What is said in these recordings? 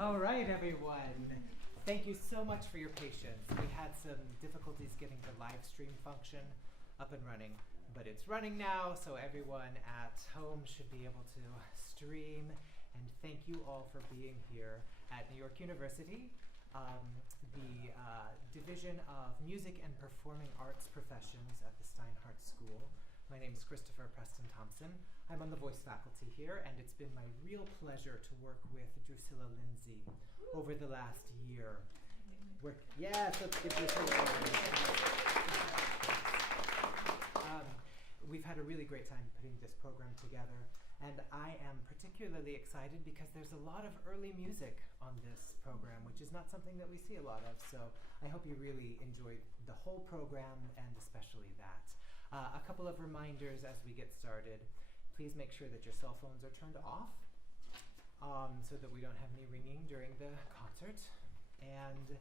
All right, everyone. Thank you so much for your patience. We had some difficulties getting the live stream function up and running, but it's running now, so everyone at home should be able to stream. And thank you all for being here at New York University, the Division of Music and Performing Arts Professions at the Steinhardt School. My name is Christopher Preston Thompson. I'm on the voice faculty here, and it's been my real pleasure to work with Drucilla Lindsay over the last year. Yes, let's give Drucilla a round. We've had a really great time putting this program together, and I am particularly excited because there's a lot of early music on this program, which is not something that we see a lot of, so I hope you really enjoyed the whole program and especially that. A couple of reminders as we get started. Please make sure that your cell phones are turned off so that we don't have any ringing during the concert. And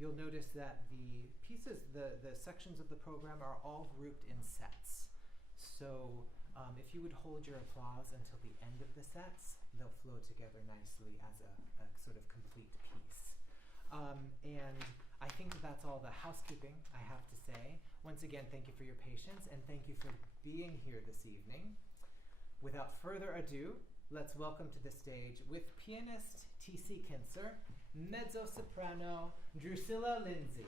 you'll notice that the pieces, the sections of the program are all grouped in sets. So if you would hold your applause until the end of the sets, they'll flow together nicely as a sort of complete piece. And I think that's all the housekeeping I have to say. Once again, thank you for your patience and thank you for being here this evening. Without further ado, let's welcome to the stage with pianist T.C. Kinser, mezzo-soprano Drucilla Lindsay.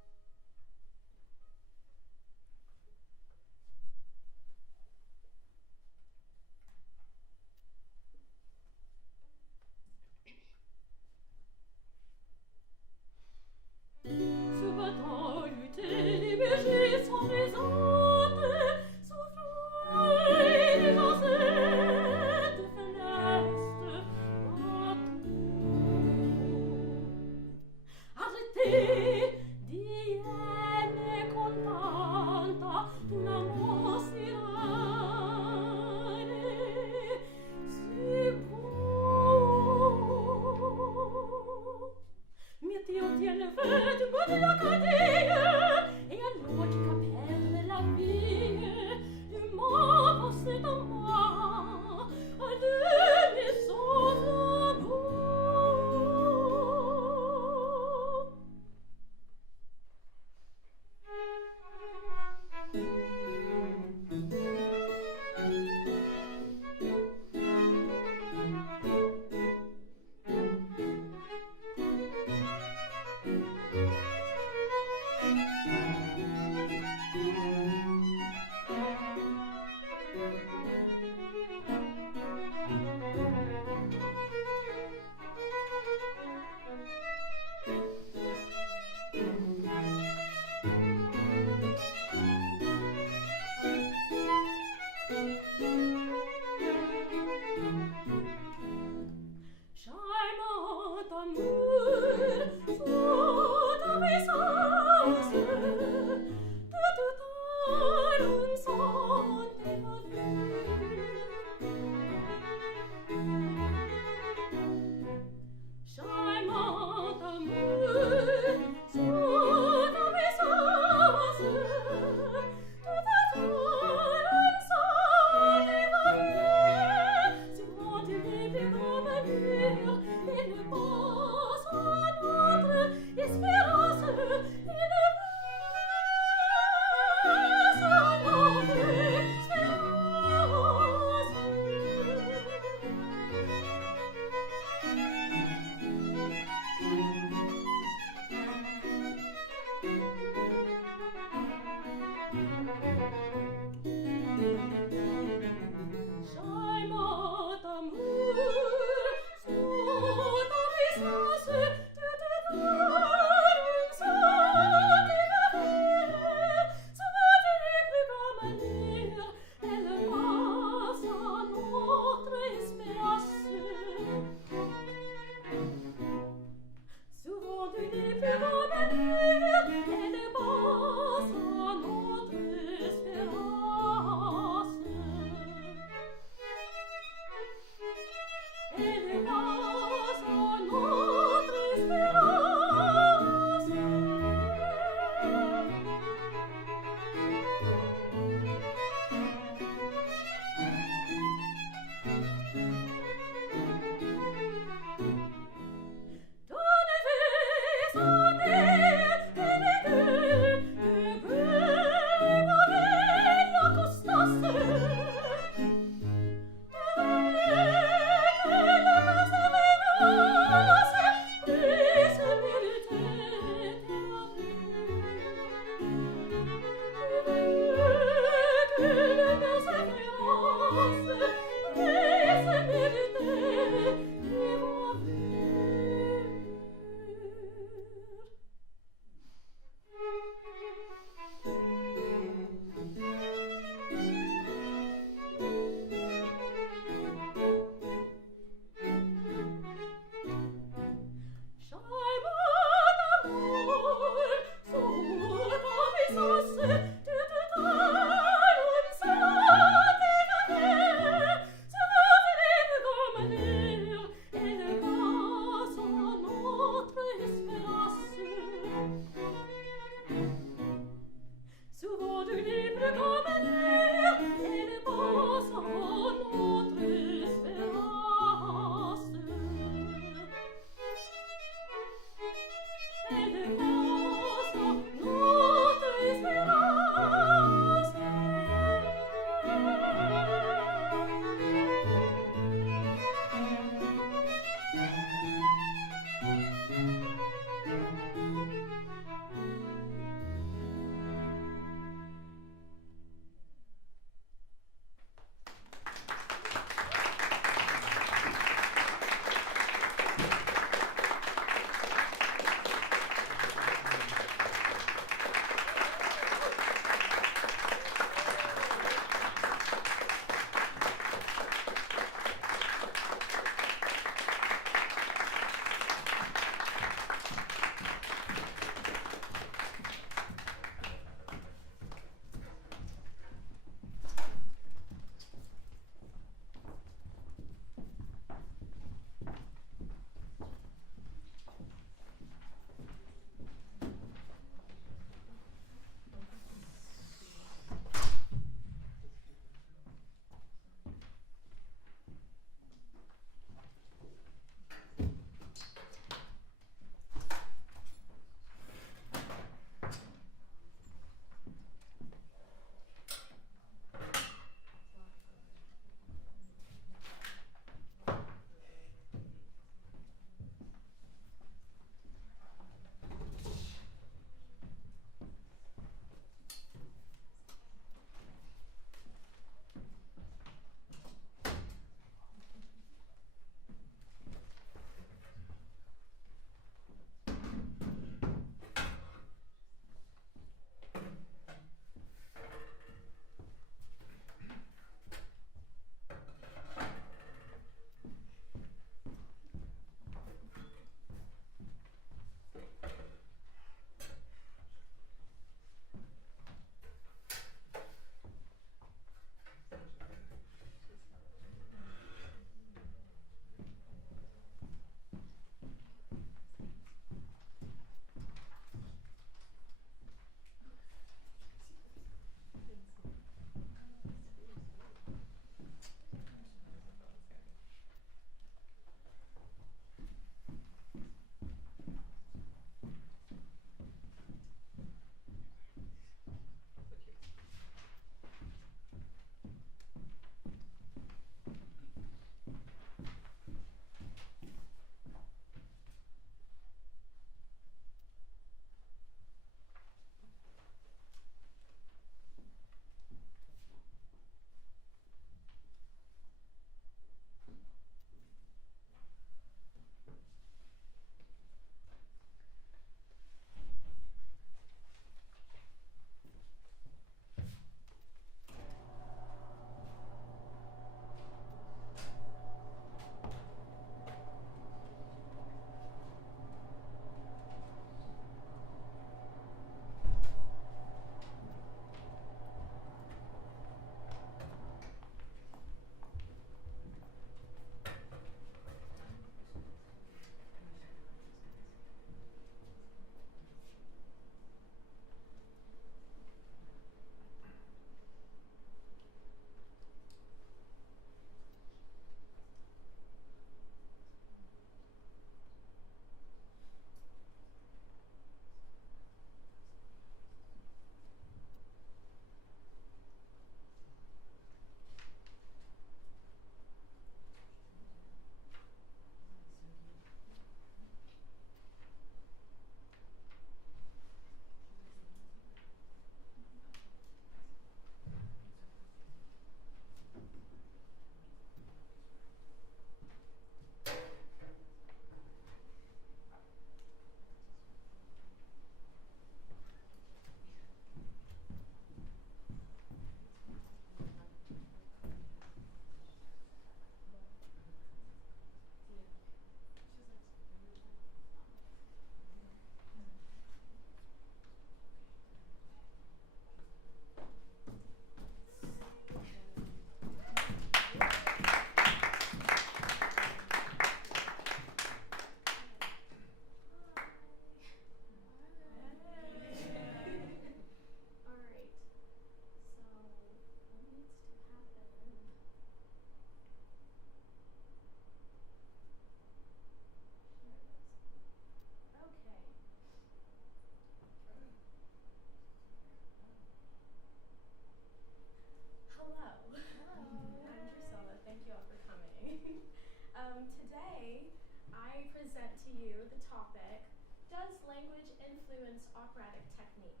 operatic technique.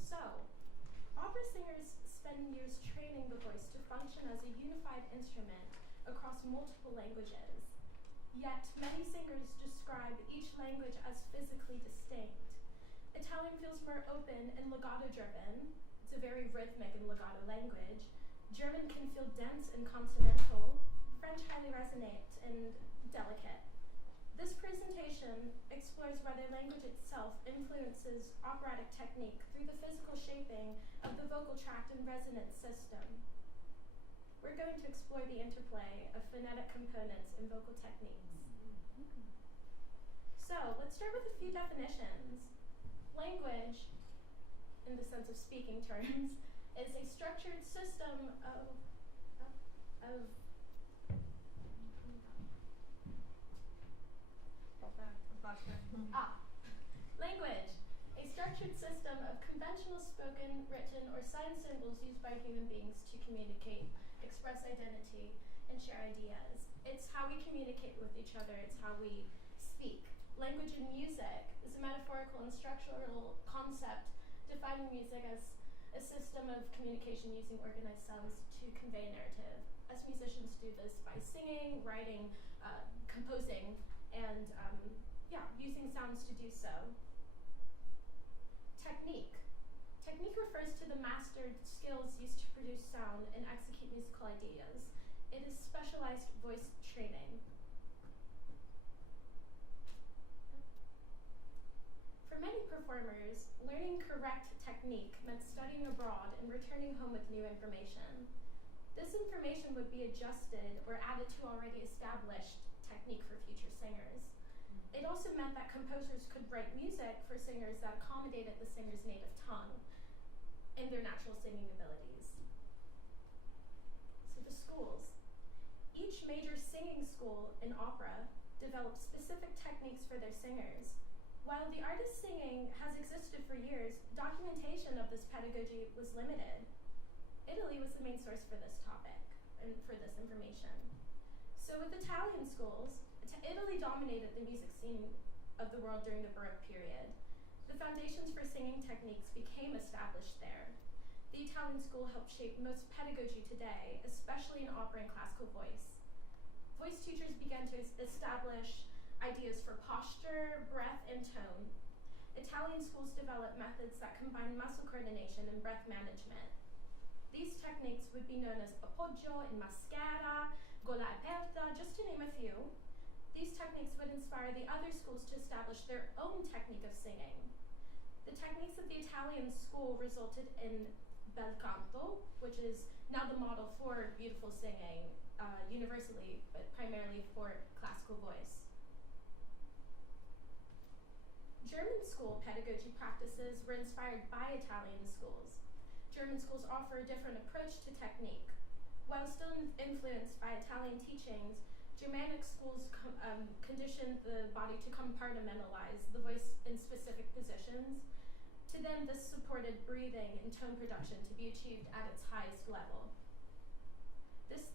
So, opera singers spend years training the voice to function as a unified instrument across multiple languages. Yet, many singers describe each language as physically distinct. Italian feels more open and legato-driven. It's a very rhythmic and legato language. German can feel dense and consonantal. French highly resonant and delicate. This presentation explores whether language itself influences operatic technique through the physical shaping of the vocal tract and resonance system. We're going to explore the interplay of phonetic components in vocal techniques. So let's start with a few definitions. Language, in the sense of speaking terms, is a structured system of language, a structured system of conventional spoken, written, or sign symbols used by human beings to communicate, express identity, and share ideas. It's how we communicate with each other, it's how we speak. Language in music is a metaphorical and structural concept defining music as a system of communication using organized sounds to convey narrative. Us musicians do this by singing, writing, composing, and using sounds to do so. Technique. Technique refers to the mastered skills used to produce sound and execute musical ideas. It is specialized voice training. For many performers, learning correct technique meant studying abroad and returning home with new information. This information would be adjusted or added to already established technique for future singers. It also meant that composers could write music for singers that accommodated the singer's native tongue and their natural singing abilities. So the schools. Each major singing school in opera developed specific techniques for their singers. While the art of singing has existed for years, documentation of this pedagogy was limited. Italy was the main source for this topic and for this information. So with Italian schools, Italy dominated the music scene of the world during the Baroque period. The foundations for singing techniques became established there. The Italian school helped shape most pedagogy today, especially in opera and classical voice. Voice teachers began to establish ideas for posture, breath, and tone. Italian schools developed methods that combine muscle coordination and breath management. These techniques would be known as appoggio and mascara, gola aperta, just to name a few. These techniques would inspire the other schools to establish their own technique of singing. The techniques of the Italian school resulted in bel canto, which is now the model for beautiful singing, universally, but primarily for classical voice. German school pedagogy practices were inspired by Italian schools. German schools offer a different approach to technique. While still influenced by Italian teachings, Germanic schools conditioned the body to compartmentalize the voice in specific positions. To them, this supported breathing and tone production to be achieved at its highest level. This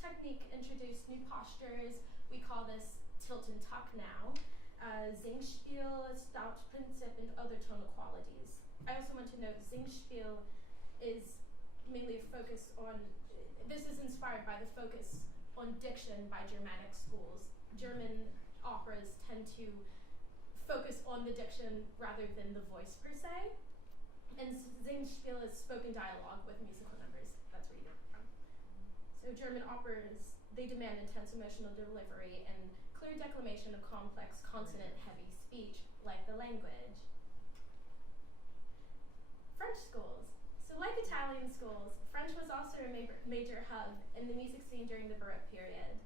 technique introduced new postures. We call this tilt and tuck now, Singspiel, Stautprinzip, and other tonal qualities. I also want to note Singspiel is mainly focused on, this is inspired by the focus on diction by Germanic schools. German operas tend to focus on the diction rather than the voice per se. And Singspiel is spoken dialogue with musical numbers. That's where you get it from. So German operas, they demand intense emotional delivery and clear declamation of complex, consonant-heavy speech, like the language. French schools. So like Italian schools, French was also a major hub in the music scene during the Baroque period.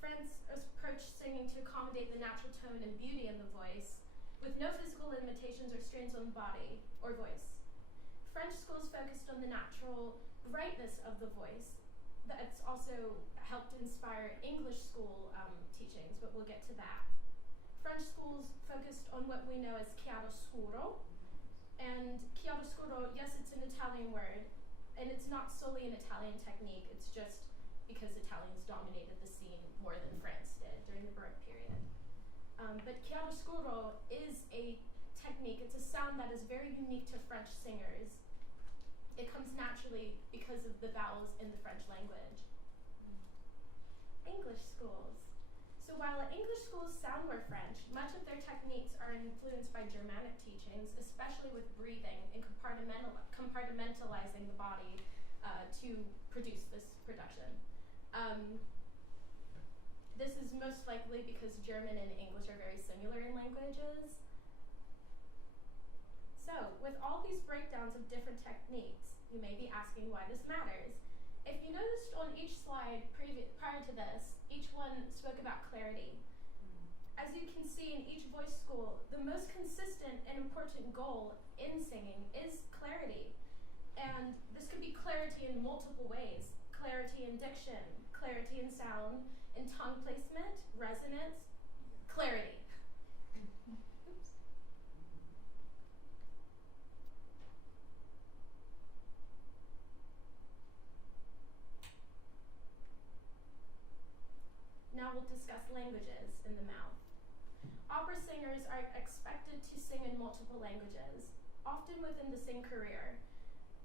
France approached singing to accommodate the natural tone and beauty in the voice, with no physical limitations or strains on the body or voice. French schools focused on the natural brightness of the voice. That's also helped inspire English school teachings, but we'll get to that. French schools focused on what we know as chiaroscuro. And chiaroscuro, yes, it's an Italian word, and it's not solely an Italian technique, it's just because Italians dominated the scene more than France did during the Baroque period. But chiaroscuro is a technique, it's a sound that is very unique to French singers. It comes naturally because of the vowels in the French language. English schools. So while English schools sound more French, much of their techniques are influenced by Germanic teachings, especially with breathing and compartmentalizing the body to produce this production. This is most likely because German and English are very similar in languages. So, with all these breakdowns of different techniques, you may be asking why this matters. If you noticed on each slide prior to this, each one spoke about clarity. As you can see in each voice school, the most consistent and important goal in singing is clarity. And this could be clarity in multiple ways. Clarity in diction, clarity in sound, in tongue placement, resonance, clarity. Oops. Now we'll discuss languages in the mouth. Opera singers are expected to sing in multiple languages, often within the same career.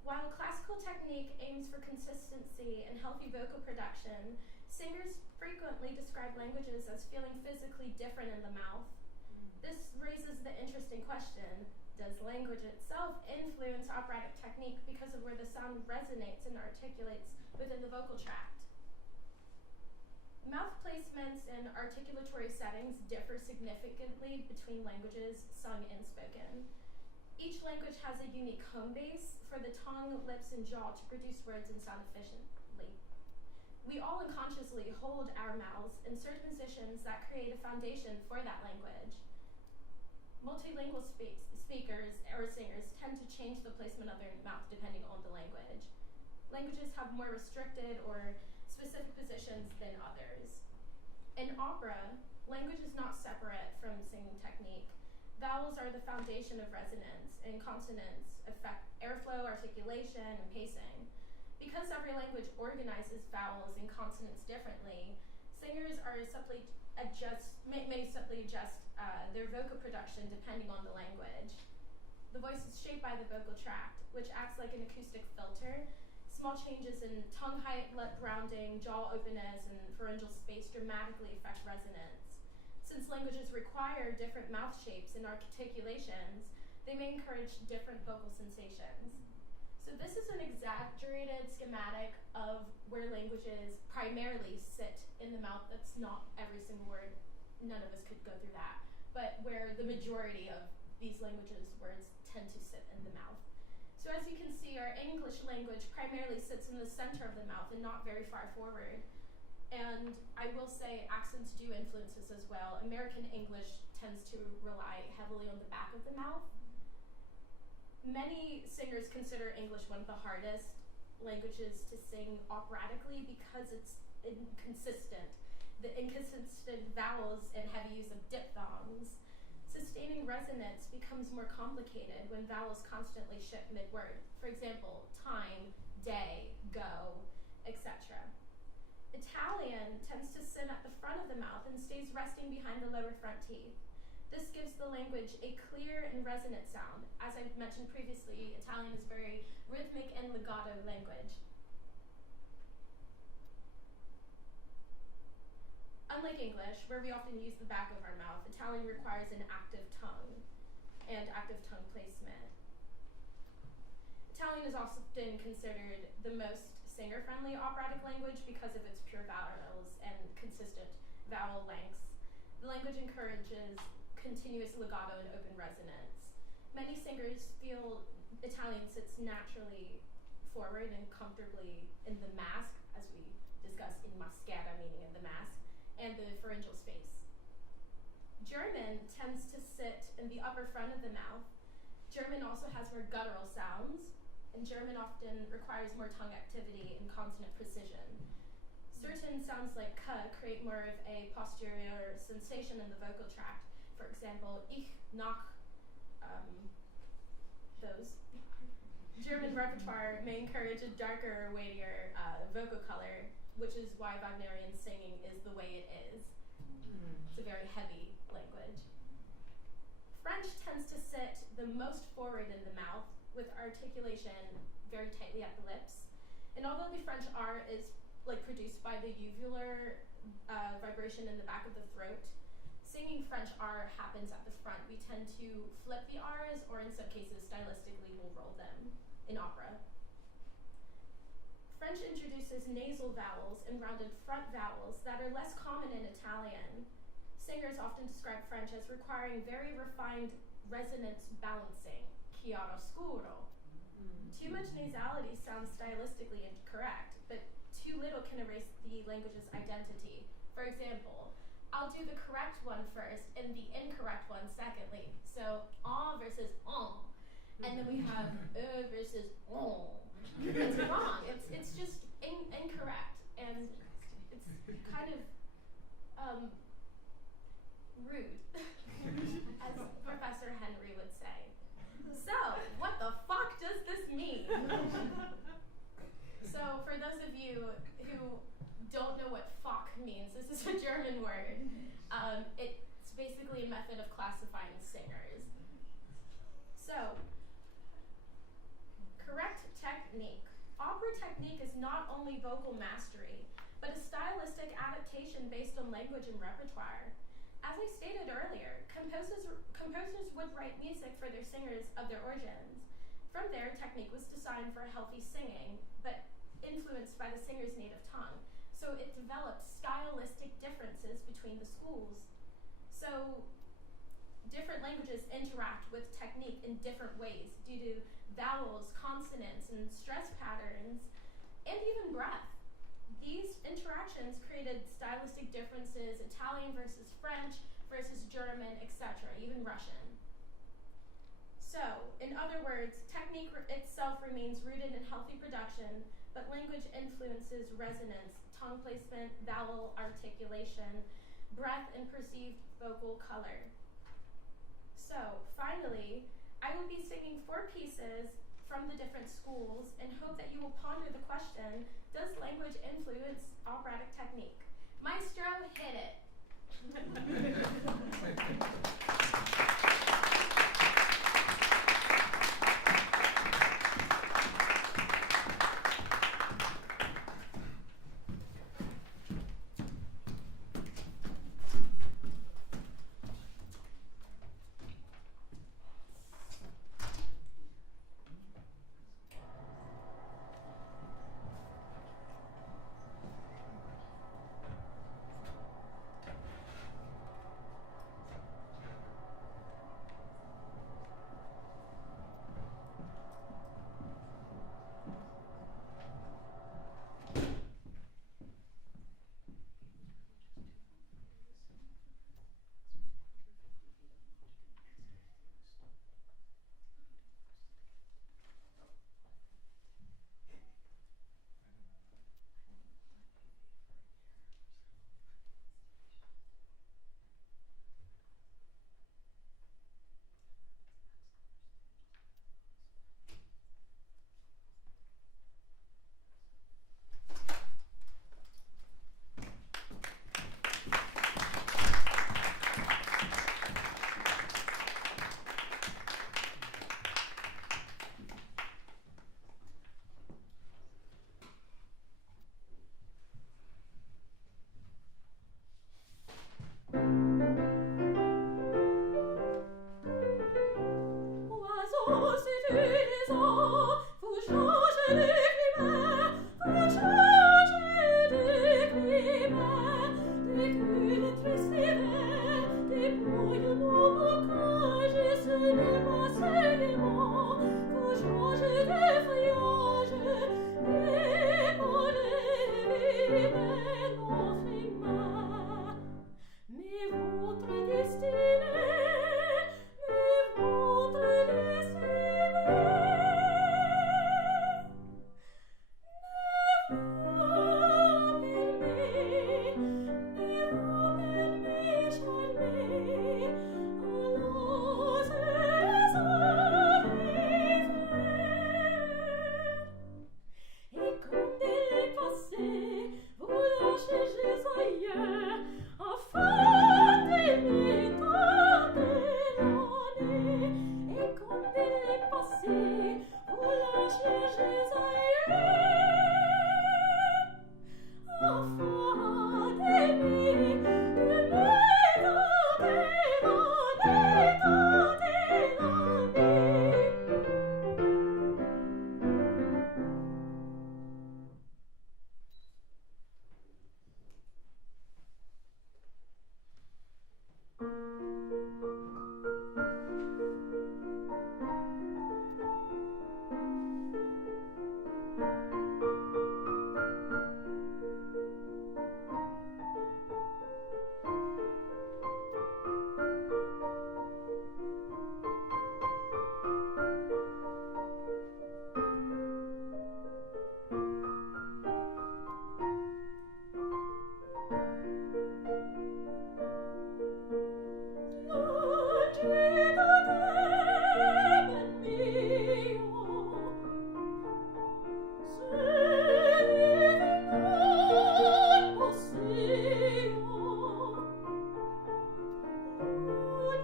While classical technique aims for consistency and healthy vocal production, singers frequently describe languages as feeling physically different in the mouth. This raises the interesting question, does language itself influence operatic technique because of where the sound resonates and articulates within the vocal tract? Mouth placements and articulatory settings differ significantly between languages sung and spoken. Each language has a unique home base for the tongue, lips, and jaw to produce words and sound efficiently. We all unconsciously hold our mouths in certain positions that create a foundation for that language. Multilingual speakers or singers tend to change the placement of their mouth depending on the language. Languages have more restricted or specific positions than others. In opera, language is not separate from singing technique. Vowels are the foundation of resonance, and consonants affect airflow, articulation, and pacing. Because every language organizes vowels and consonants differently, singers may simply adjust their vocal production depending on the language. The voice is shaped by the vocal tract, which acts like an acoustic filter. Small changes in tongue height, lip rounding, jaw openness, and pharyngeal space dramatically affect resonance. Since languages require different mouth shapes and articulations, they may encourage different vocal sensations. So this is an exaggerated schematic of where languages primarily sit in the mouth. That's not every single word. None of us could go through that. But where the majority of these languages' words tend to sit in the mouth. So as you can see, our English language primarily sits in the center of the mouth and not very far forward. And I will say accents do influence this as well. American English tends to rely heavily on the back of the mouth. Many singers consider English one of the hardest languages to sing operatically because it's inconsistent. The inconsistent vowels and heavy use of diphthongs. Sustaining resonance becomes more complicated when vowels constantly shift mid-word. For example, time, day, go, etc. Italian tends to sit at the front of the mouth and stays resting behind the lower front teeth. This gives the language a clear and resonant sound. As I mentioned previously, Italian is very rhythmic and legato language. Unlike English, where we often use the back of our mouth, Italian requires an active tongue and active tongue placement. Italian is often considered the most singer-friendly operatic language because of its pure vowels and consistent vowel lengths. The language encourages continuous legato and open resonance. Many singers feel Italian sits naturally forward and comfortably in the mask, as we discussed in mascara, meaning in the mask, and the pharyngeal space. German tends to sit in the upper front of the mouth. German also has more guttural sounds, and German often requires more tongue activity and consonant precision. Certain sounds like k create more of a posterior sensation in the vocal tract. For example, ich, nach, those. German repertoire may encourage a darker, weightier vocal color, which is why Wagnerian singing is the way it is. It's a very heavy language. French tends to sit the most forward in the mouth, with articulation very tightly at the lips. And although the French R is produced by the uvular vibration in the back of the throat, singing French R happens at the front. We tend to flip the R's, or in some cases, stylistically, we'll roll them in opera. French introduces nasal vowels and rounded front vowels that are less common in Italian. Singers often describe French as requiring very refined resonance balancing, chiaroscuro. Too much nasality sounds stylistically incorrect, but too little can erase the language's identity. For example, I'll do the correct one first and the incorrect one secondly. So, en versus on. And then we have versus on. It's wrong. It's just incorrect. And it's kind of rude, as Professor Henry would say. So, what the fuck does this mean? So, for those of you who don't know what fuck means, this is a German word. It's basically a method of classifying singers. So, correct technique. Opera technique is not only vocal mastery, but a stylistic adaptation based on language and repertoire. As I stated earlier, composers would write music for their singers of their origins. From there, technique was designed for healthy singing, but influenced by the singer's native tongue. So it developed stylistic differences between the schools. So different languages interact with technique in different ways due to vowels, consonants, and stress patterns, and even breath. These interactions created stylistic differences, Italian versus French versus German, etc., even Russian. So, in other words, technique itself remains rooted in healthy production, but language influences resonance, tongue placement, vowel articulation, breath, and perceived vocal color. So, finally, I will be singing 4 pieces from the different schools and hope that you will ponder the question, does language influence operatic technique? Maestro, hit it.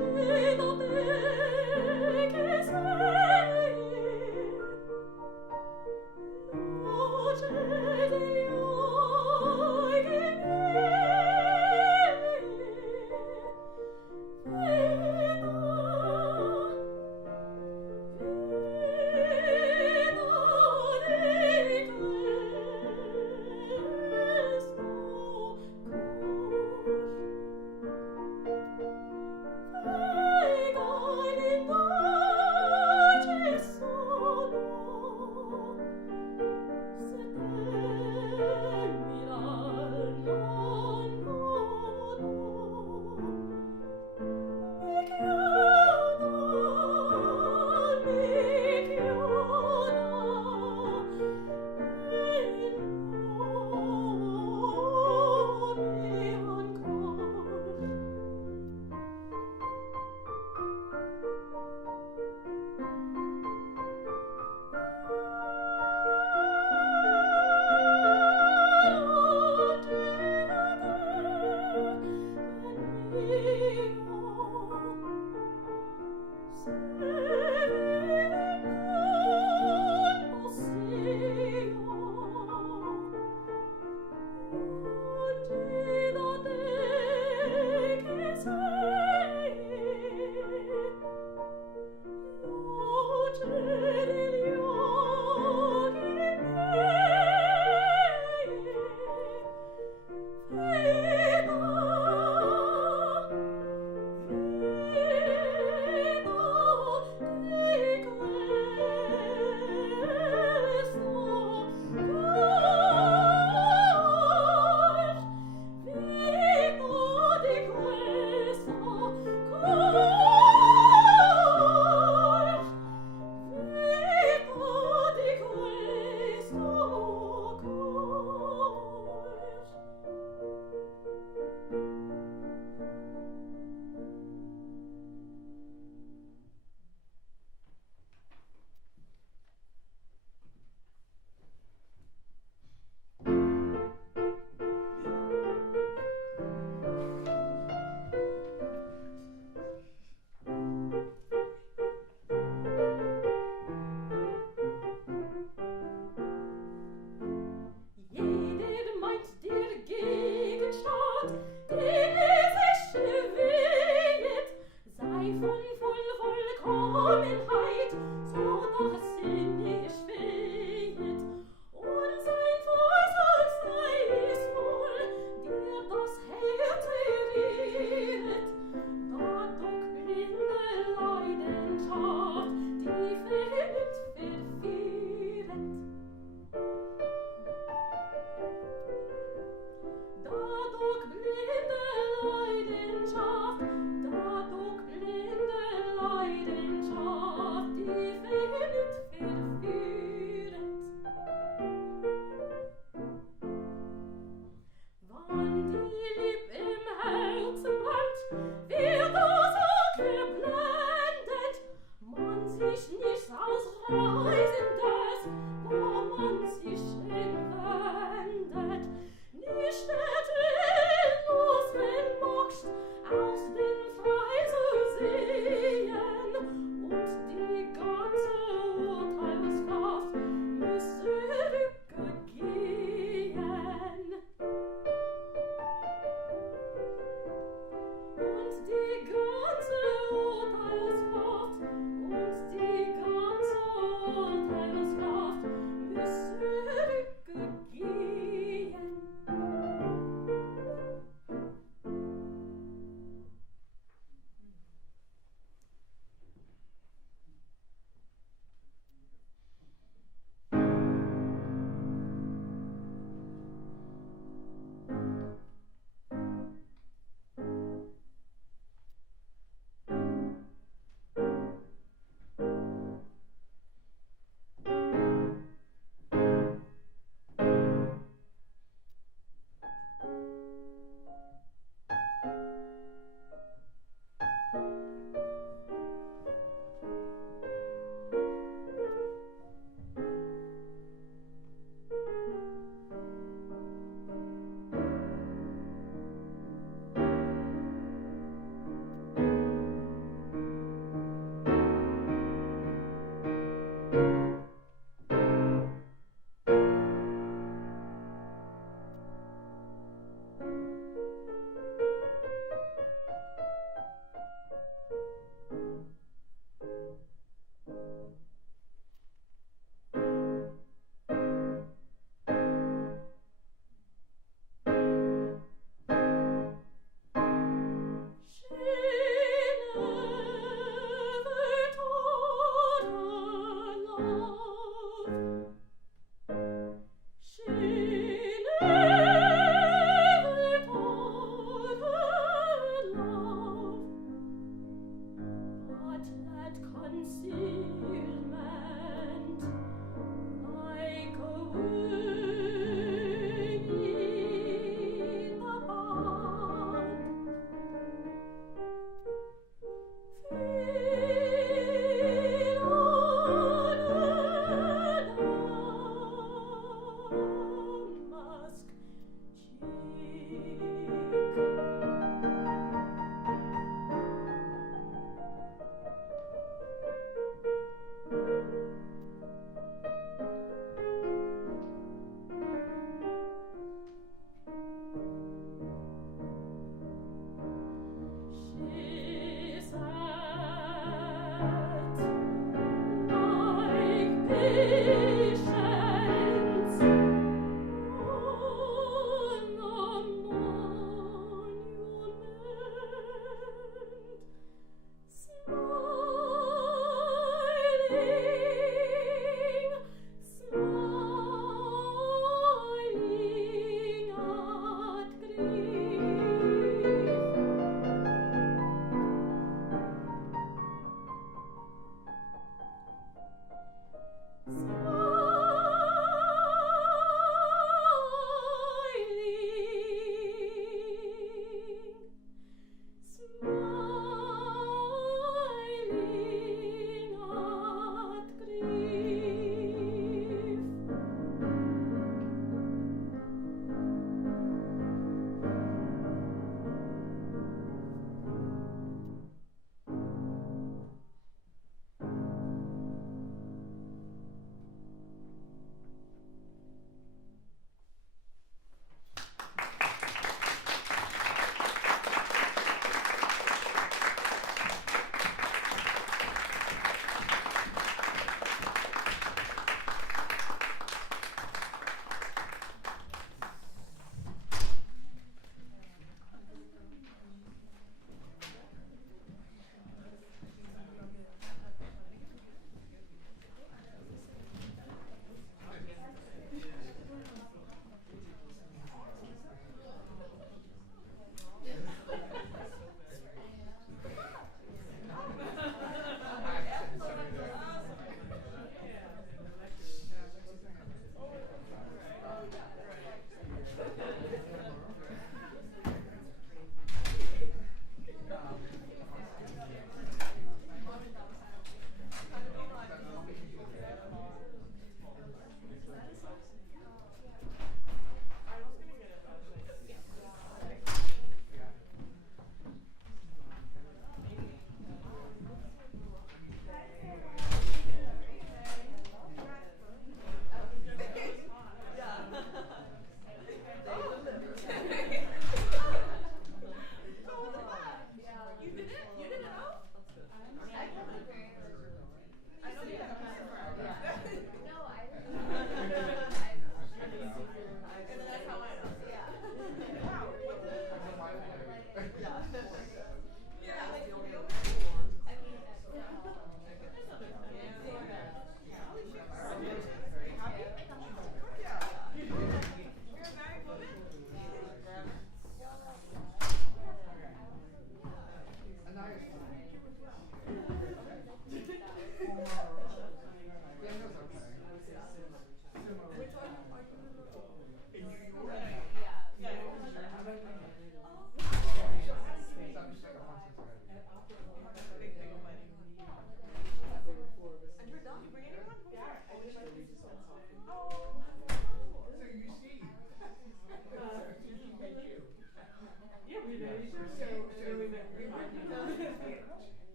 Thank you.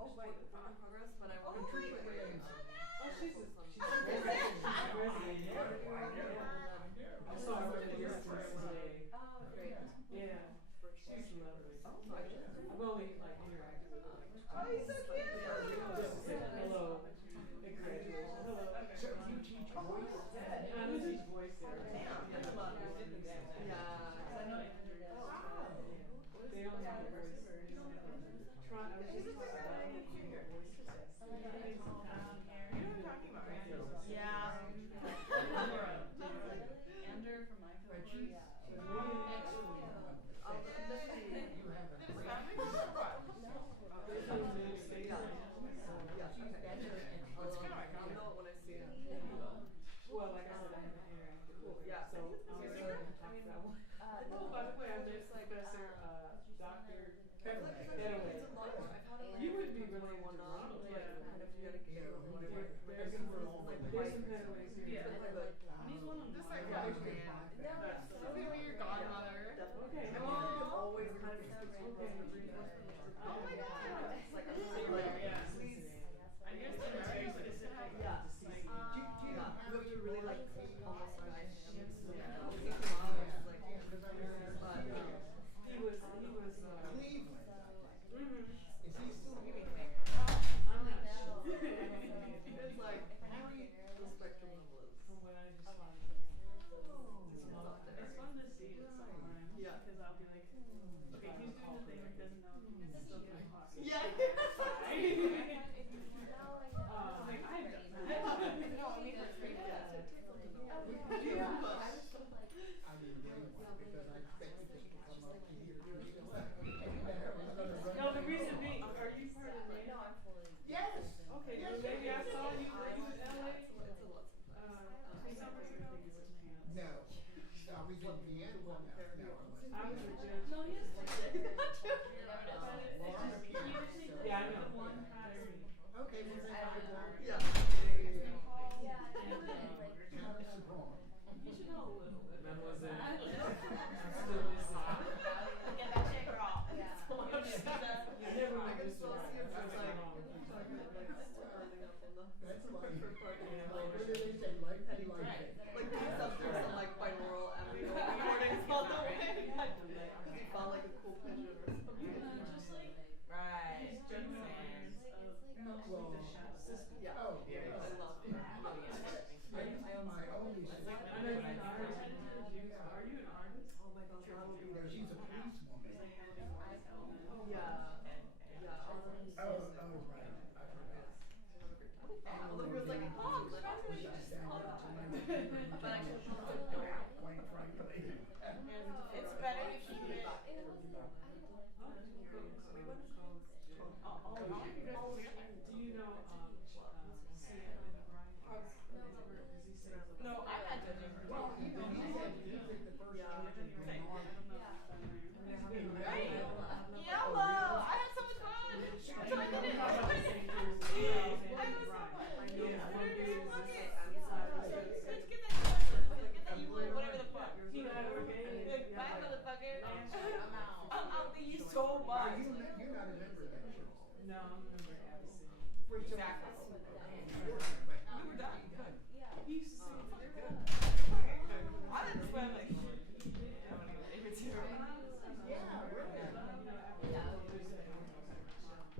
Oh, wait, in progress, but I want to treat it. Oh, she's resident. I saw her at the distance today. Oh, great. Yeah, she's lovely. Oh, my goodness. I've only like interacted with her like Oh, he's so cute. just to say hello. Congratulations. Hello. So you teach voice? I don't teach voice there. Damn, that's a lot. Yeah. They don't have a voice. Try. I was just talking about a voice test. You know what I'm talking about, right? Yeah. Ender from my But family. you, Yeah. so you actually, you have a This great. family or what? They do new states. It's kind of like I'll know it when I see it. Well, like I said, I haven't interacted with her. Yeah. So I'll Is go there? ahead and talk about one. Oh, by the way, I'm just Professor, Dr. You would be really wonderful. Yeah. Kind of, you gotta get it or whatever. There's some Petaways here. He's one of them. This like Yeah. This is gonna be your godmother. Okay. Always kind of Oh my god. It's like, I'm saying, like, Yeah. please. And yours is very specific. Yeah. Like, Do you Yeah. have You have to really like almost like Yeah. He was, Cleveland, mm-hmm. is he still living? I'm not sure. it's like every the spectrum level is. From what I just found. It's fun to see it sometimes. Yeah. Because I'll be like, okay, he's doing the thing, he doesn't know he's still doing clock. Yeah. Like, I've done that. no, I mean it's pretty good. I didn't bring one because I expected this to come up here. No, the reason being, are you part of the? Yes. Okay, Yes, then maybe I yes. saw you, were you in LA? It's a lot sometimes. Is that where you're going? No, I was in Vienna. No, I was a judge. No, yes. Yeah, I know. One pattern. okay, we're in Iowa. Yeah. Now it's gone. You should know a little bit. Mademoiselle. Get that check, girl. You never I make can this still right. see him That's just like, wrong. curling up on the. That's like, for what do they say, like be like it. Like doing something some like binaural amplifier recordings on the way. Because he found like a cool pigeon or something. Just like Right. genuine awareness of Well, the shadow system. Yeah. oh, I love it. my only sister, I know you're an artist. Are you an artist? Oh my gosh, that would be there. she's a policewoman. Yeah. Yeah. Oh, right. I forgot. Well, he was like, Mom, congratulations. But actually, Quite frankly. It's better to keep it. Do you know Sam and Brian? Does he say something? No, I'm not judging her. Well, even he had music the first church had been on. Right. Yellow. I had so much fun. So I did it. I was so fun. Look it. Let's get that whatever the fuck. Bye, motherfucker. I'll be you so much. You're not a member of that church. No, I'm a member of Abyssinian. Exactly. We were done. Good. He used to sing for good. I didn't swear like shit. I want to go later too. Yeah, really.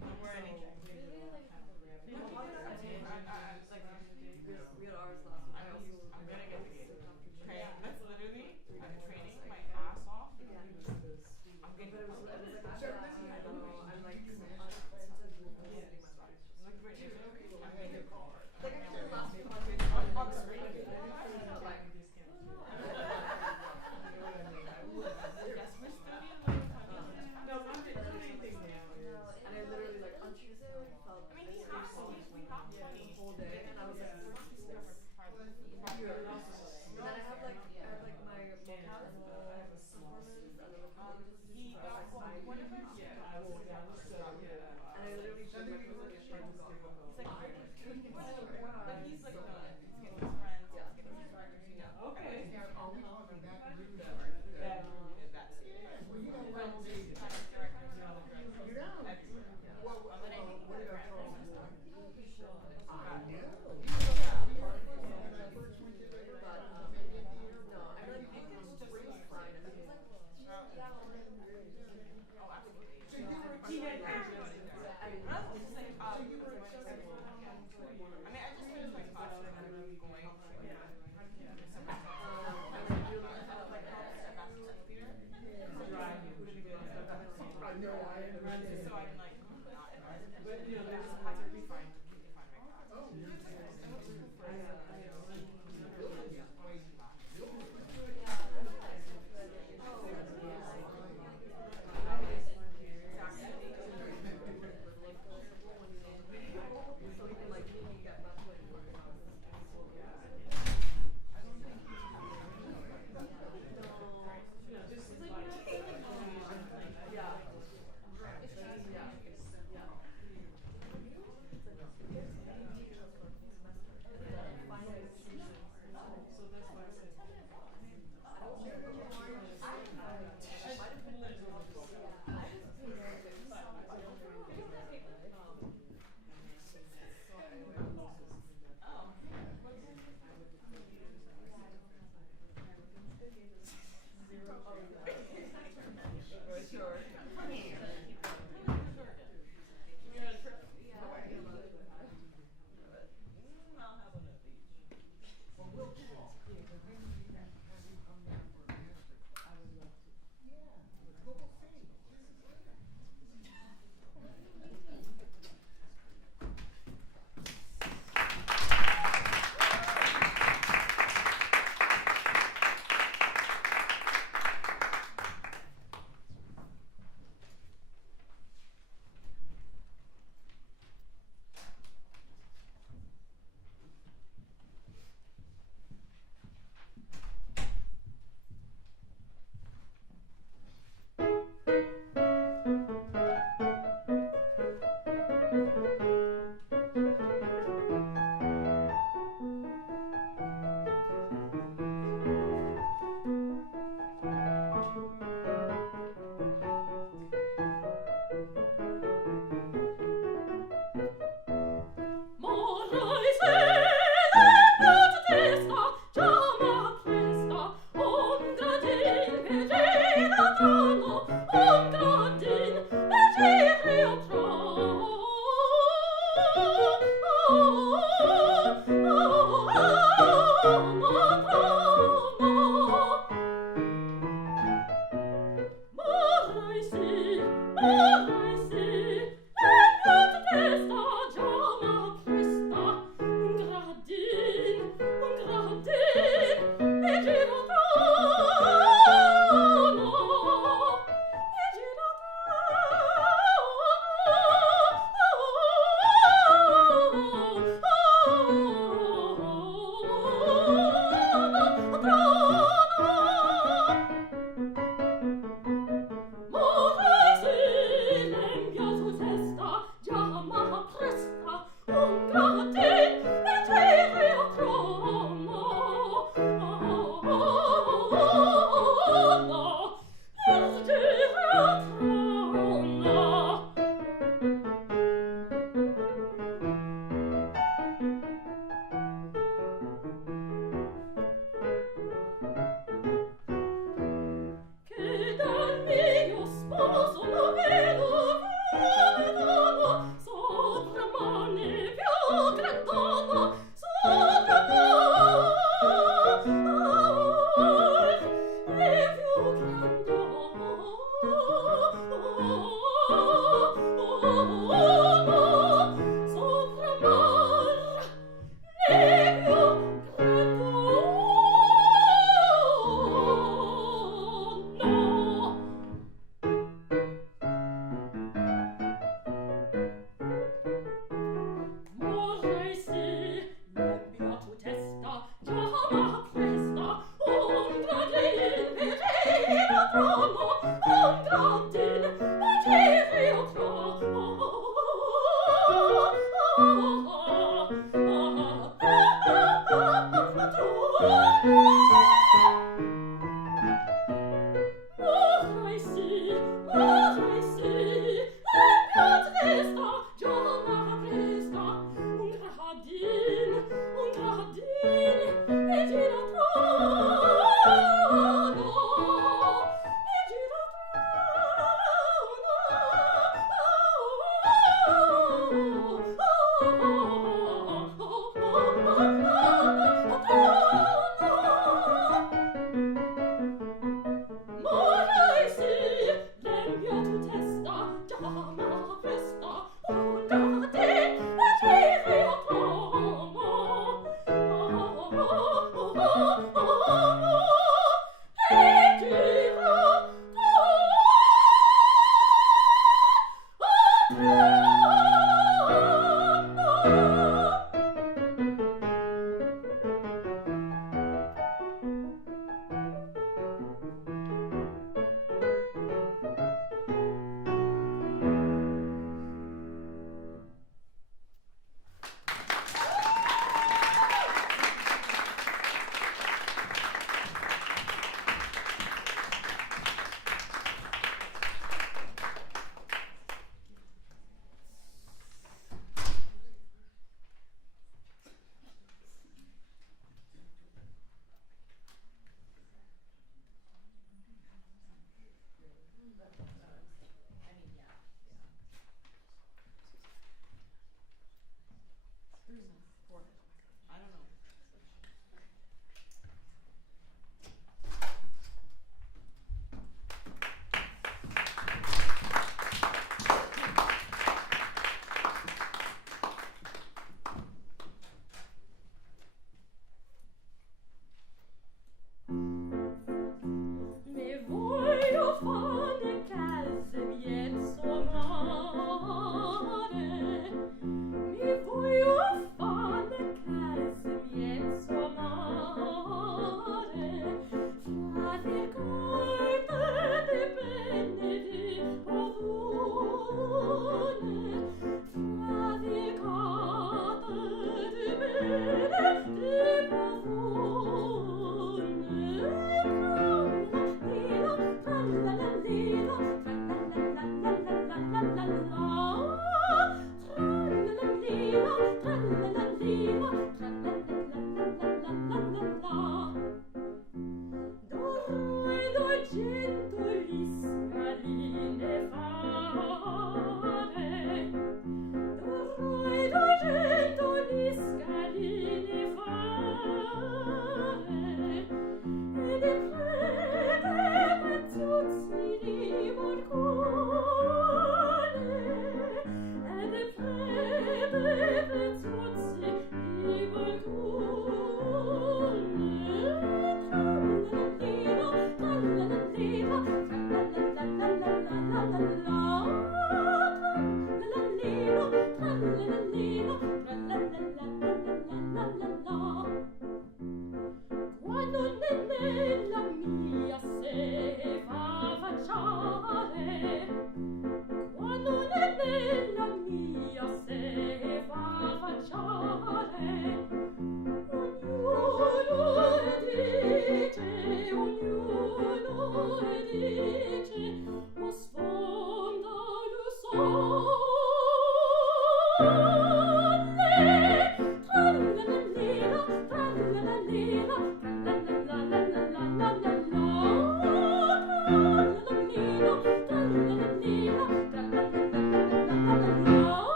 Don't wear anything. We had ours last night. I'm gonna get the game. Train. That's literally, I'm training my ass off. I'm getting So this I'm like, Look for it. like actually last few podcasts On the screen. like Yes, we're still in No, I'm not doing anything now. and I literally like on Tuesday I felt I mean, we have 20. the whole day and I was like, what is this? Weird. And then I have like my vocal performance and then He got whatever. Yeah, I will down the stairs. and I literally showed my cousin a shirt and got He's like, but he's like, So he's bad. getting his friends. Yeah. He's getting his partners. Yeah. Okay. Are we talking back in the That That's Well, you know what? directors, You know, everywhere. well, what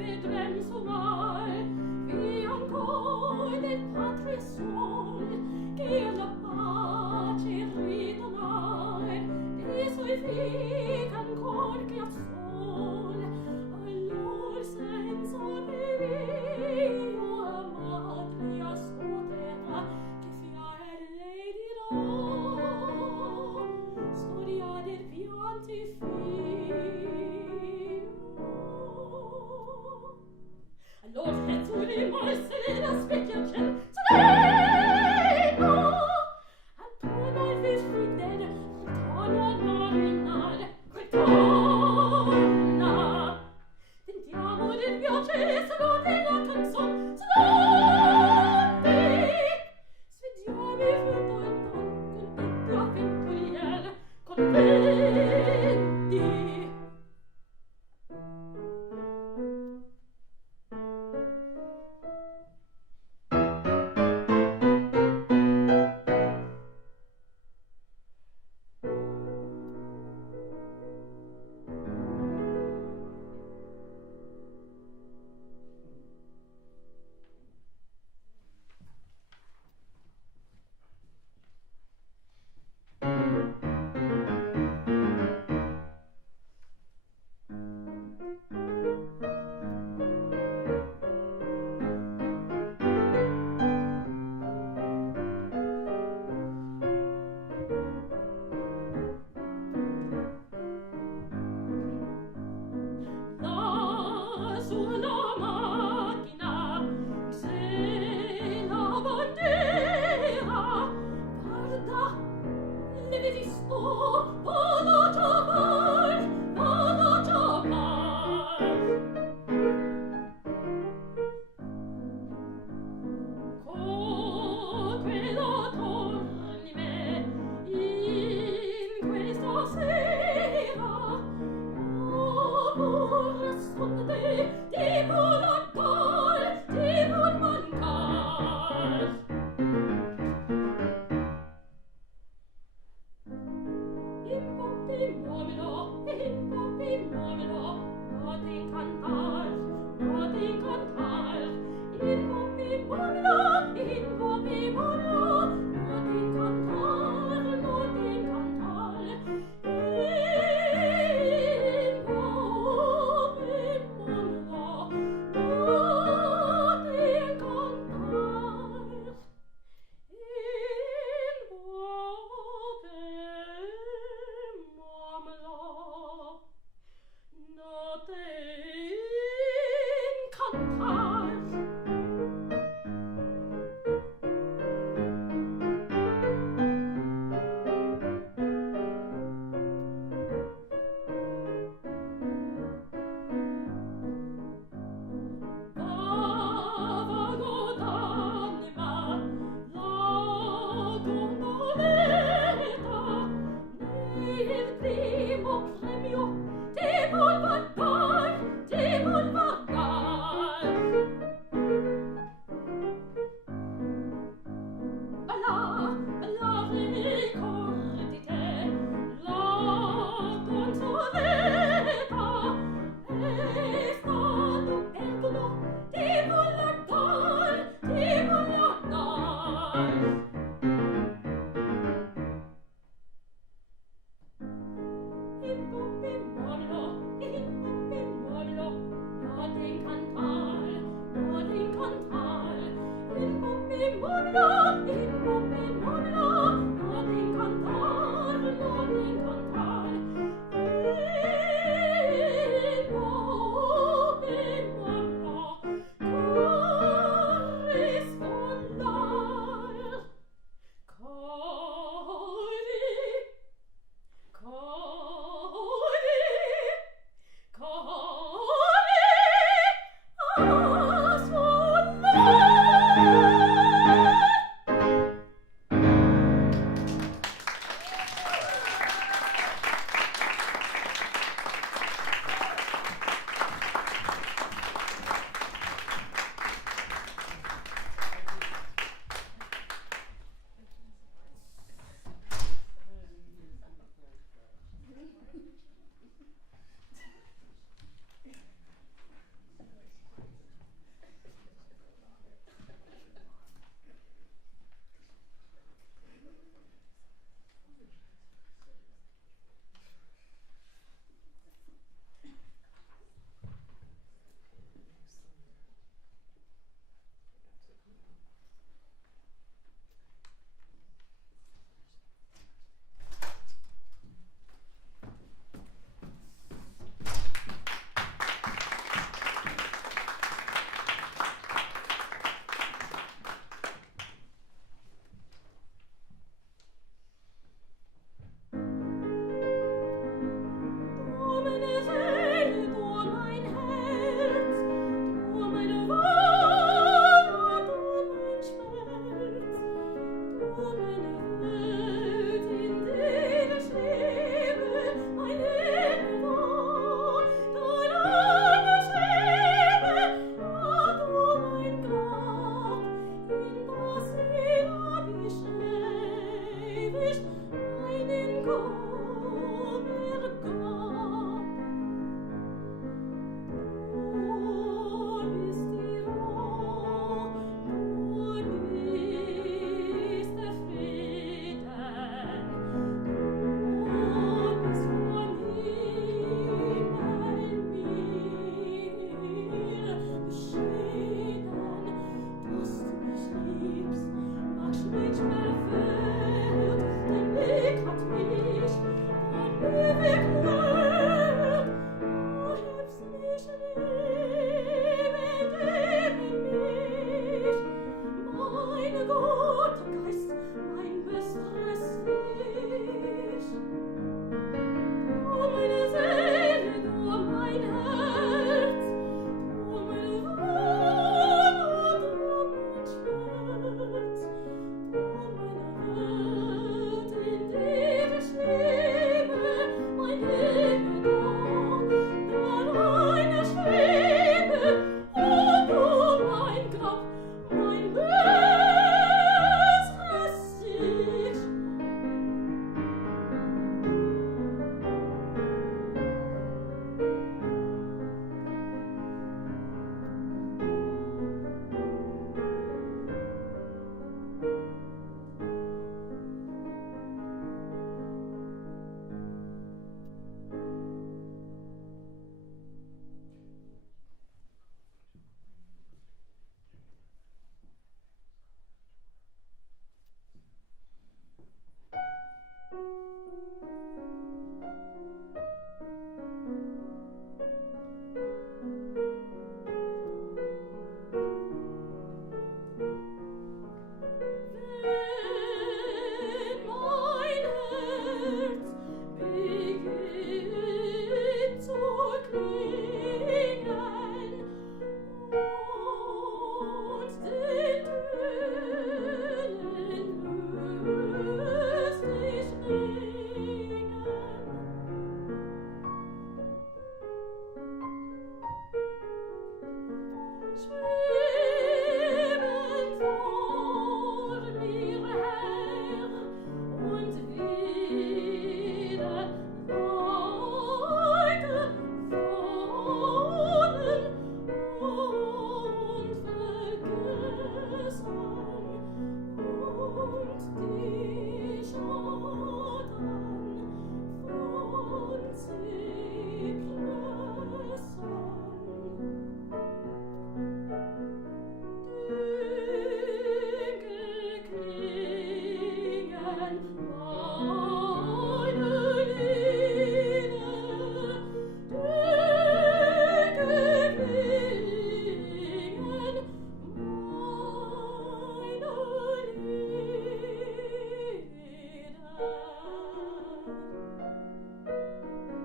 Vedrem sonar vi ancora del Padre suo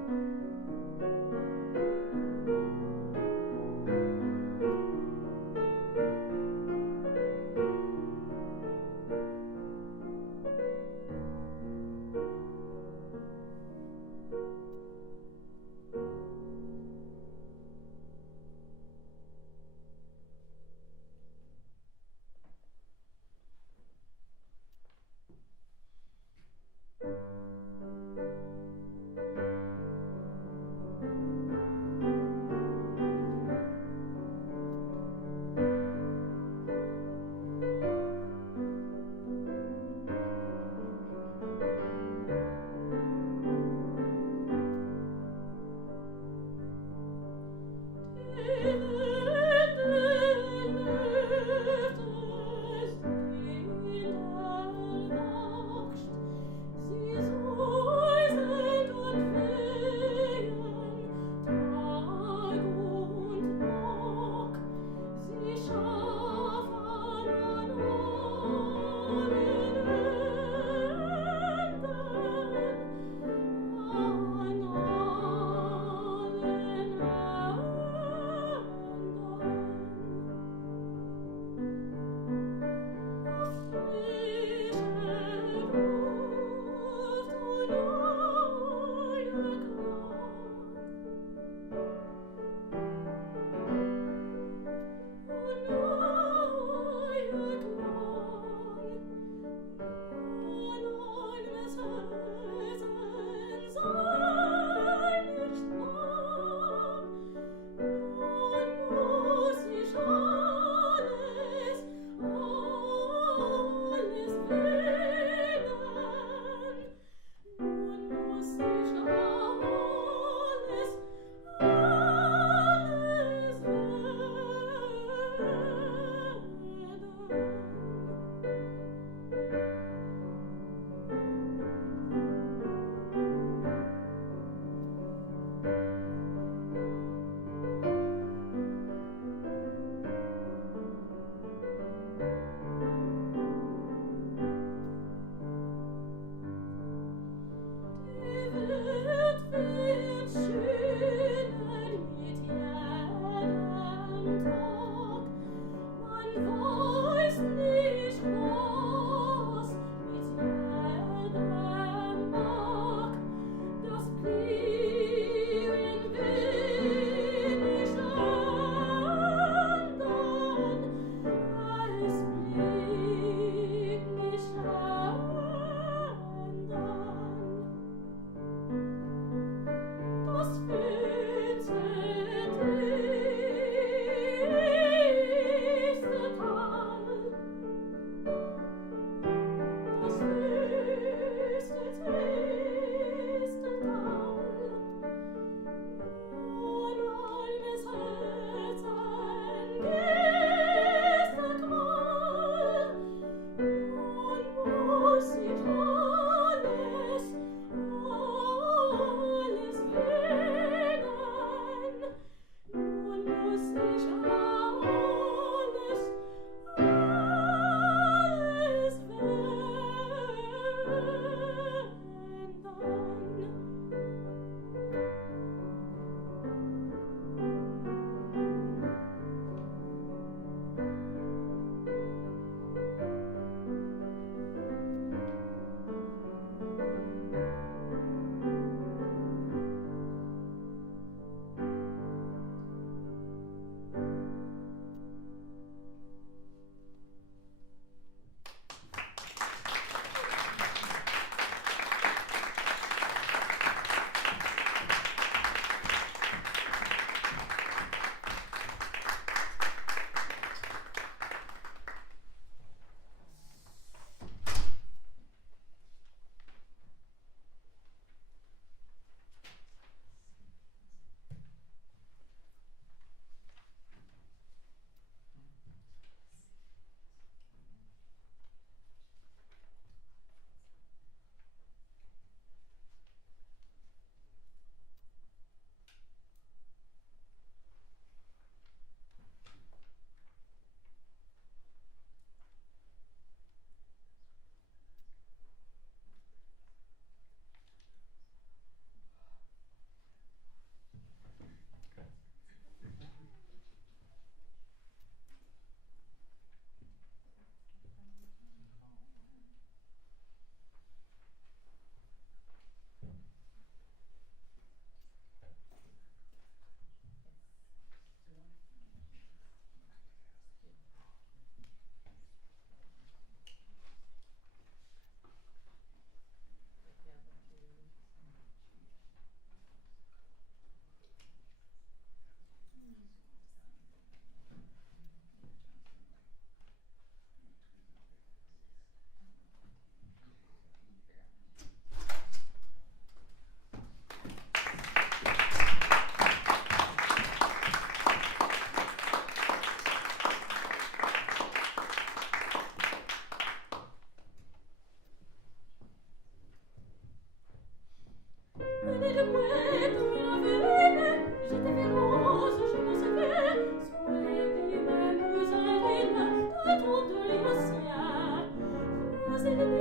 Thank you. Rosa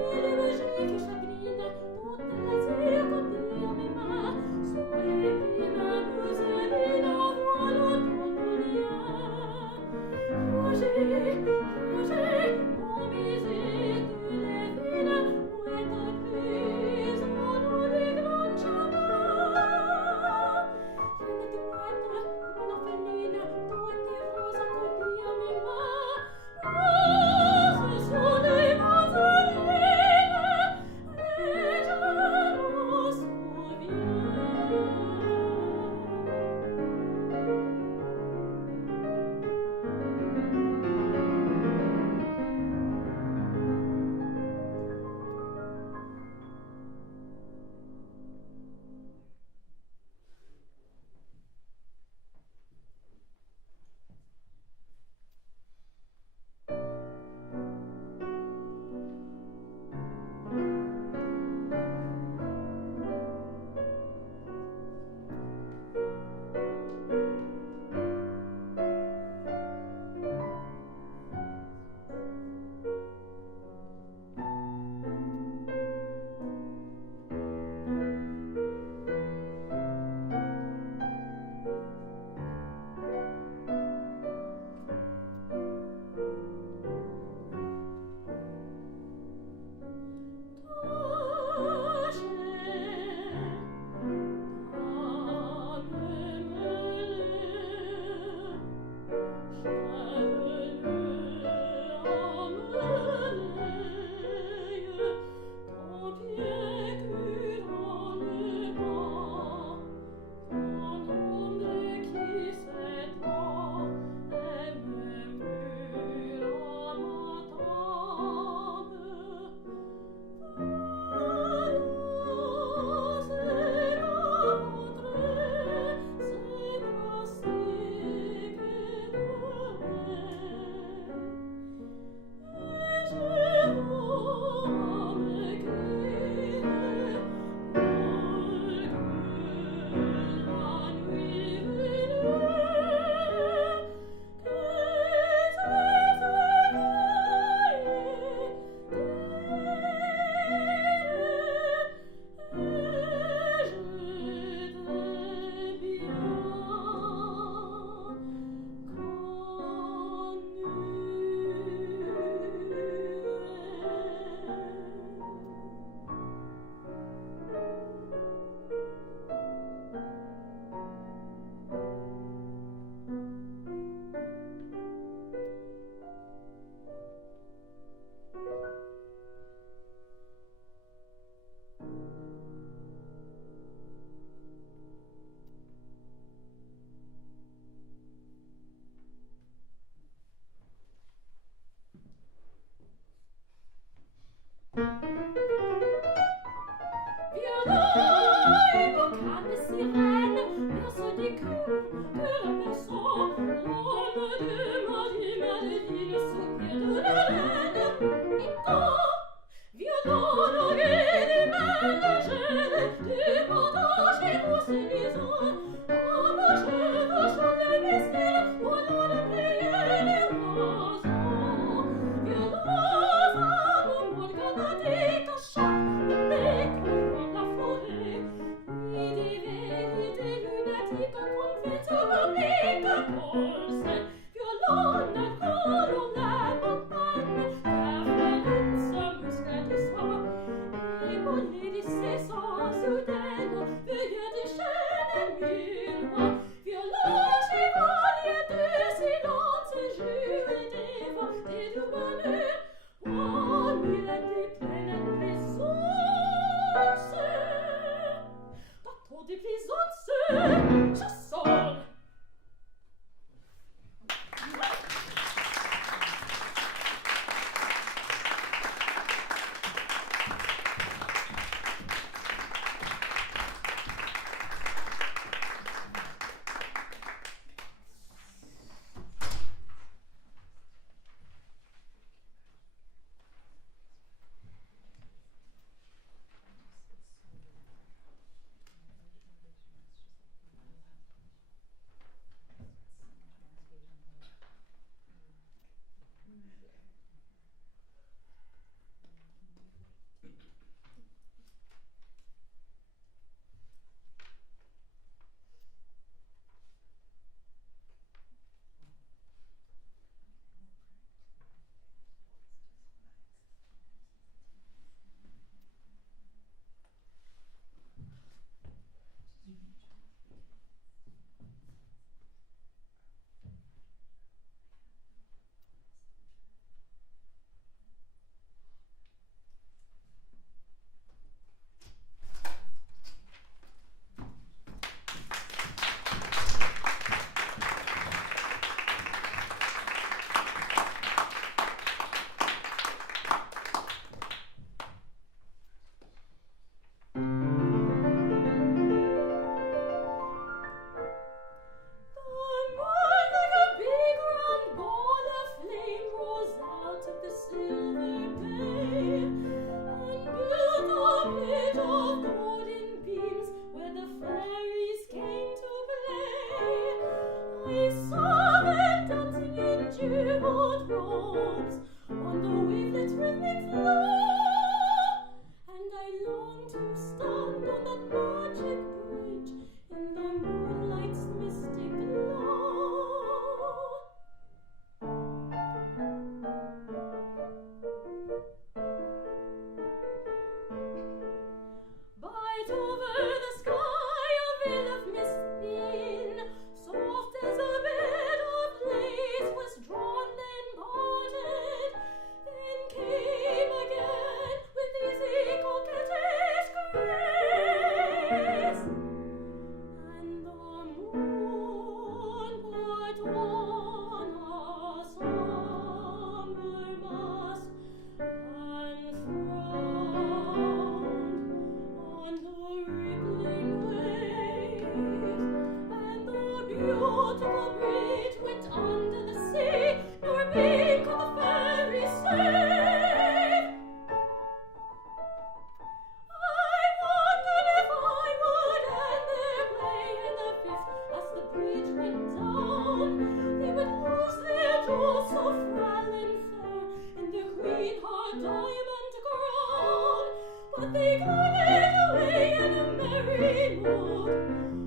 but they glided away in a merry mood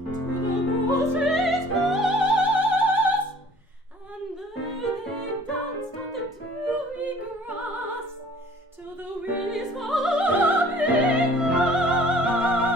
to the roses' boss, and there they danced on the dewy grass till the wheels were being lost.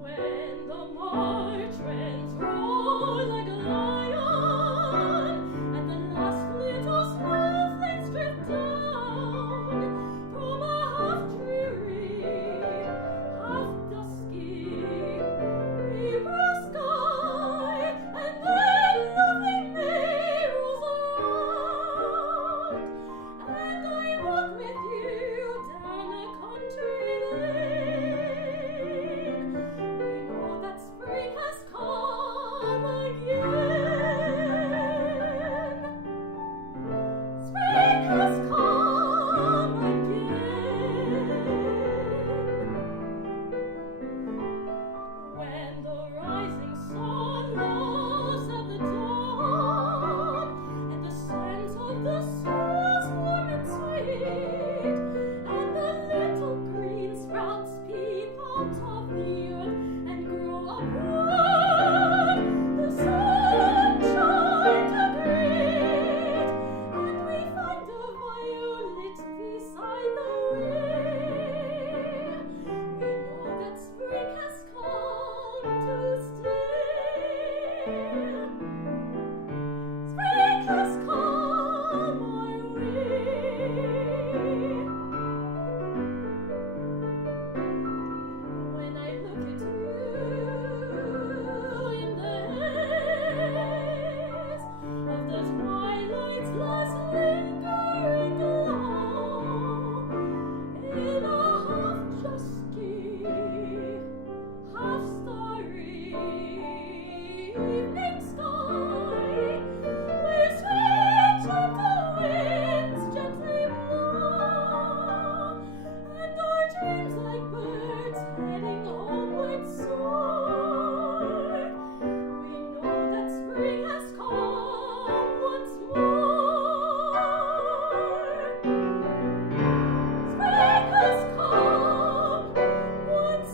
When the March winds roll like a lion, and the last little snowflakes drift down from a half-dreary, half-dusky April sky, and then loving May rolls around, and I walk with you down a country lane. We know that spring has come again. Spring has come again. When the rising sun rose at the dawn, and the scent of the soil's warm and sweet, and the little green sprouts peep out of the earth and grow upward, the sunshine to greet, and we find a violet beside the way. We know that spring has come to stay. Spring has come my way. When I look at you in the haze of the twilight's last lingering glow, in a half-dusky, half-starry evening sky, we switch up the winds gently blow, and our dreams like birds heading homeward soar. We know that spring has come once more. Spring has come once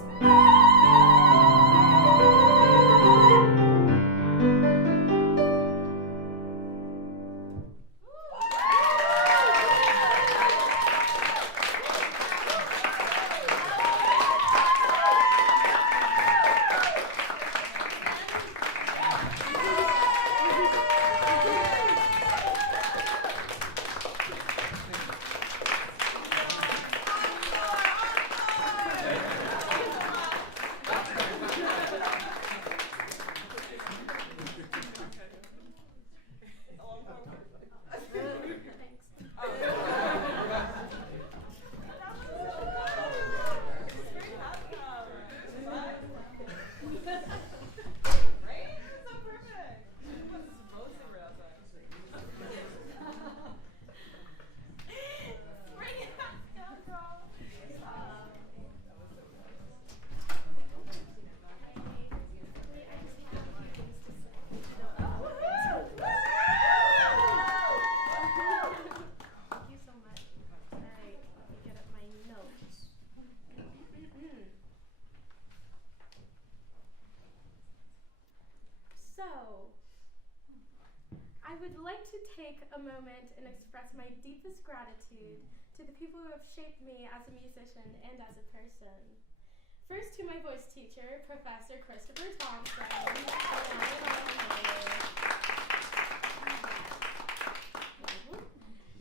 I would like to take a moment and express my deepest gratitude to the people who have shaped me as a musician and as a person. First, to my voice teacher, Professor Christopher Thompson.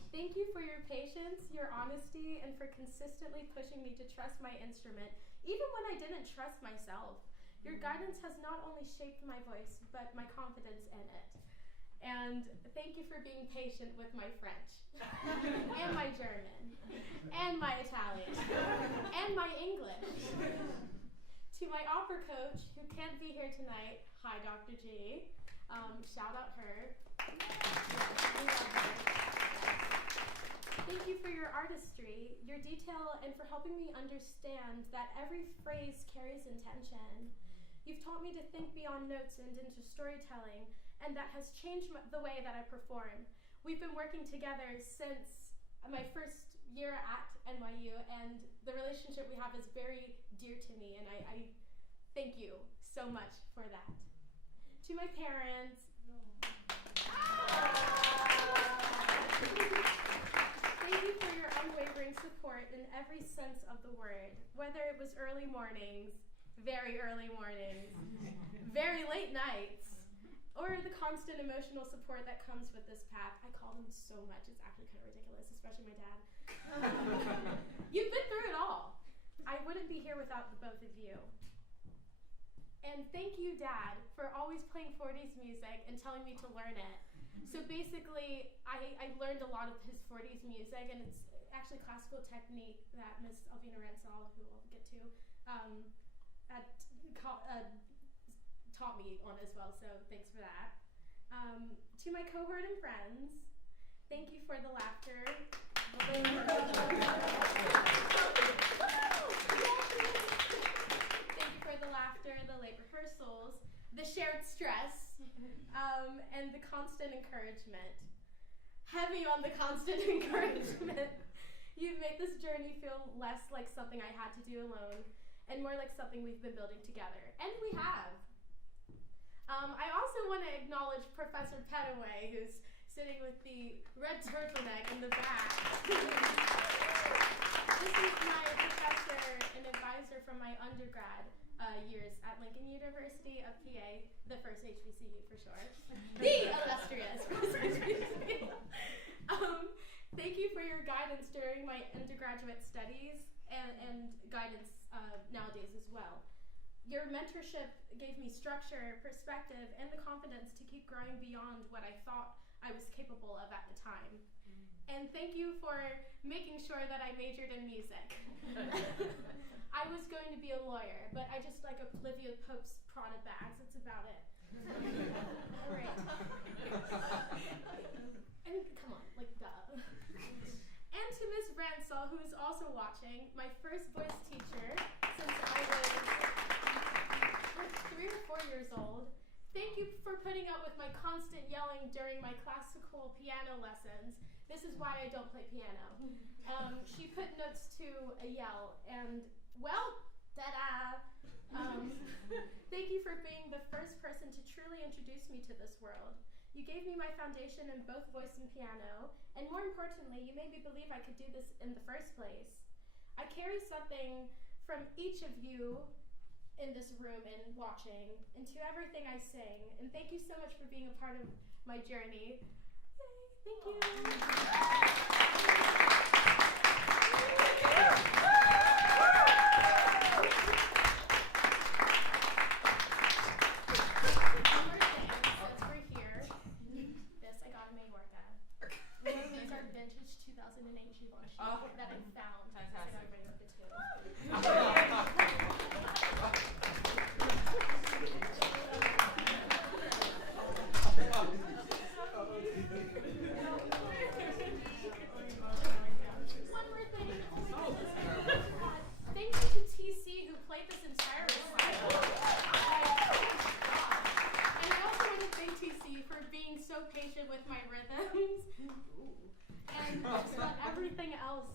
Thank you for your patience, your honesty, and for consistently pushing me to trust my instrument, even when I didn't trust myself. Your guidance has not only shaped my voice, but my confidence in it. And thank you for being patient with my French, and my German, and my Italian, and my English. To my my opera coach, who can't be here tonight, hi Dr. G, shout out her. We love her. Thank you for your artistry, your detail, and for helping me understand that every phrase carries intention. You've taught me to think beyond notes and into storytelling, and that has changed the way that I perform. We've been working together since my first year at NYU, and the relationship we have is very dear to me, and I thank you so much for that. To my parents, thank you for your unwavering support in every sense of the word, whether it was early mornings, very early mornings, very late nights, or the constant emotional support that comes with this path. I call them so much, it's actually kind of ridiculous, especially my dad. You've been through it all. I wouldn't be here without the both of you. And thank you, Dad, for always playing 40s music and telling me to learn it. So basically, I learned a lot of his 40s music, and it's actually classical technique that Miss Alvina Ransall, who we'll get to, taught me on as well, so thanks for that. To my cohort and friends, thank you for the laughter. Thank you for the laughter, the late rehearsals, the shared stress, and the constant encouragement. Heavy on the constant encouragement. You've made this journey feel less like something I had to do alone, and more like something we've been building together. And we have. I also want to acknowledge Professor Petaway, who's sitting with the red turtleneck in the back. This is my professor and advisor from my undergrad years at Lincoln University of PA, the first HBCU for sure. The illustrious first HBCU. Thank you for your guidance during my undergraduate studies and guidance nowadays as well. Your mentorship gave me structure, perspective, and the confidence to keep growing beyond what I thought I was capable of at the time. And thank you for making sure that I majored in music. I was going to be a lawyer, but I just like Olivia Pope's Prada bags. That's about it. All right. And come on, like duh. And to Miss Ransall, who is also watching, my first voice teacher since I was 3 or 4 years old. Thank you for putting up with my constant yelling during my classical piano lessons. This is why I don't play piano. She put notes to a yell, and well, ta-da! Thank you for being the first person to truly introduce me to this world. You gave me my foundation in both voice and piano, and more importantly, you made me believe I could do this in the first place. I carry something from each of you in this room and watching, and to everything I sing. And thank you so much for being a part of my journey. Yay, thank you. One more thing, since we're here. This I got in Majorca. These are vintage 2008 Givenchy that I found. Fantastic. So everybody look at too. One more thing. Thank you to TC who played this entire recital. And I also want to thank TC for being so patient with my rhythms. And just about everything else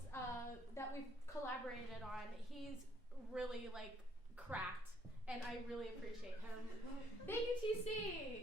that we've collaborated on. He's really like cracked, and I really appreciate him. Thank you, TC.